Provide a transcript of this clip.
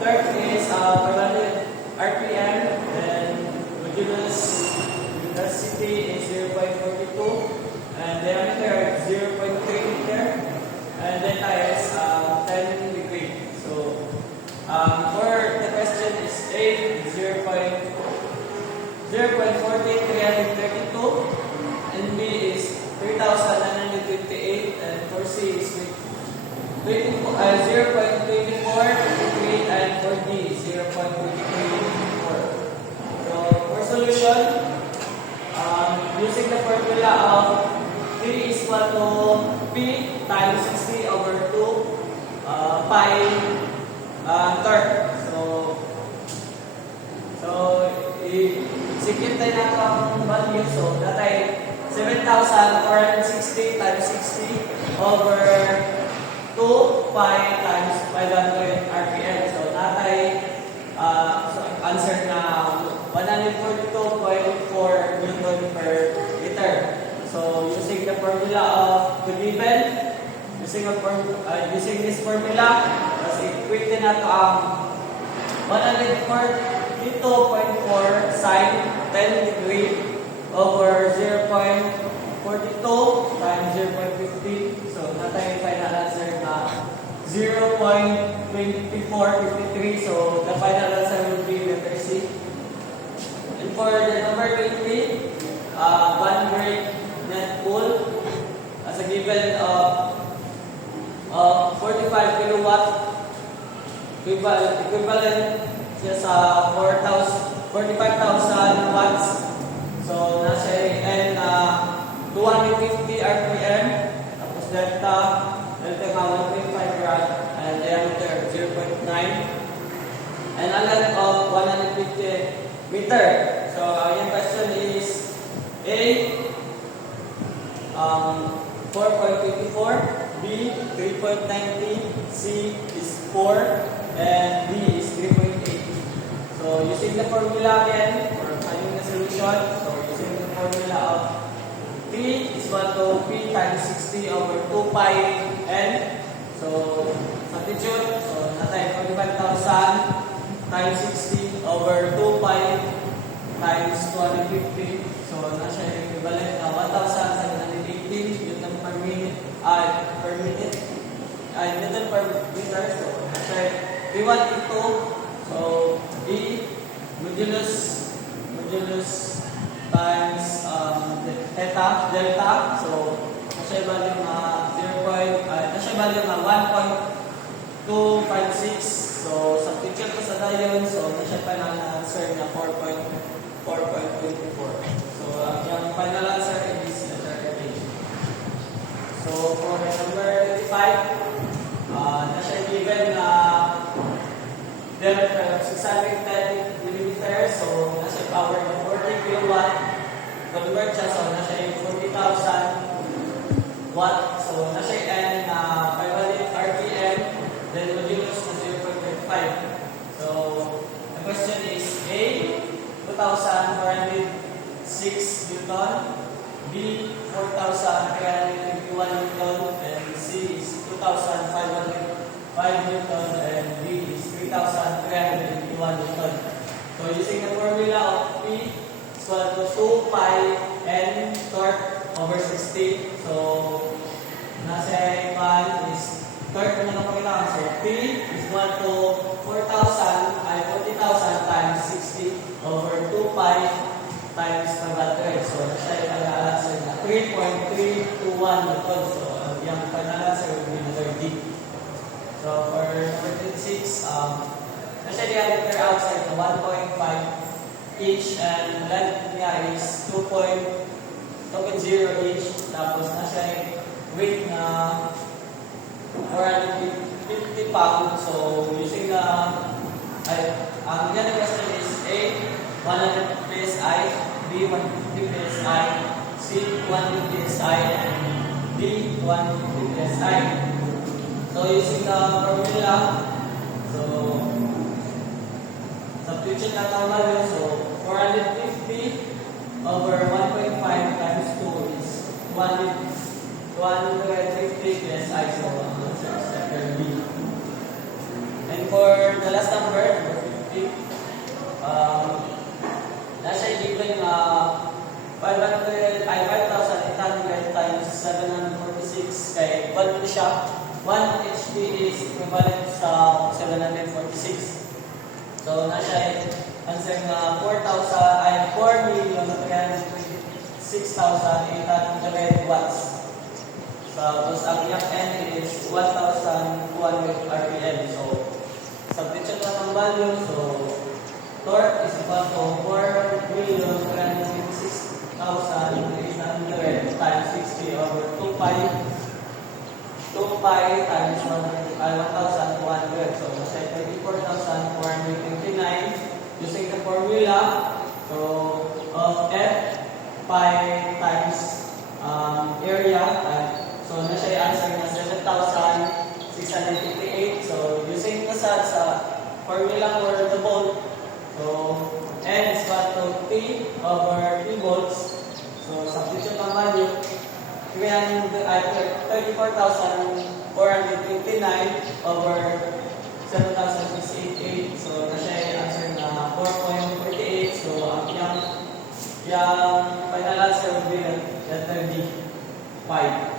Third is 500 RPM, and modulus velocity is 0.42, and diameter is 0.3 meter, and then is 10 degree. So for the question is A 0.40332, and B is 3,958, and for C is 0.2423, and for D 0.2324. So for solution, using the formula of P is equal to P times 60 over 2 pi torque. So i-secure tayo na ang value. So that ay 7,460 times 60 over 2 pi times 500 RPM. So natay answer na 142.4 Newton per liter. So using the formula of the given, using this formula, as equate na ito ang 142.4 sine 10 degree over 0.42 times 0.50. So natay final answer na 0.2453. So the final answer will be letter C. And for the number 20, one brake net pull as a given of 45 kilowatt, equivalent siya sa 45,000 watts. So nasa and 250 RPM, tapos delta nga 1.5 rad, and diameter 0.9, and a length of 150 meter. So yung question is A 4.24, B 3.90, C is 4, and D is 3.80. So using the formula again for finding the solution, so using the formula of P is equal to P times 60 over 2 pi N. So substitute, so natay 45,000 times 60 over 2 pi times 250. So nasa equivalent na 1,718 Newton per minute, Newton per meter. So nasa P1 ito, so B modulus times delta. So nasa value na 1.256. So substitute ko sa diyon, so nasa final answer na 4.24. So yung final answer is letter A. So for number 25, nasa given na diameter of 610 mm. So nasa power na 40 kilowatt. Convert siya, so nasa 40,000 watt. So nasa N na 500 RPM, then modulus na 0.35. So the question is A 2,406 Newton, B 4,351 Newton, and C is 2,505 Newton, and D is 3,381 Newton. So using the formula of P is equal to 2 pi N torque over 60. So nasa pan is torque na napakita. So P is equal to 40,000 times 60 over 2 pi times 500. So nasa yung answer na 3.321 Newton. So yung final answer will be letter D. So for number 26, nasa diameter outside na 1.5 inch, and length niya is 2.0 inch. Tapos nasa weight na 450 pounds. So using the ang yan question is A 100 psi, B 150 psi, C 150 psi, and D 150 psi. So using the formula, so substitute na tama yun. So 450 over 1.5 times 2 is 150 psi. So letter B. the last number, number 15, nasa given 5,800 times 746 kay 1 siya. 1 HP is equivalent sa 746. So, nasa answer na 4,326,800 watts. Tapos ang iyang N is 1,200 RPM. So, substitute lang ng value. So, torque is equal to 4,326,800 times 60 over 2 pi. 2 pi times 1,200. So, nasa 34,429 using the formula. So, of F pi times area. So, nasa answer na 7,658. So, using the sa formula for the volt. So, N is equal to T over 3 volts. So, substitute ang value. 34,429 over 7,688. So, nasa answer na 4.48. So, ang yung final answer will be letter D, 5.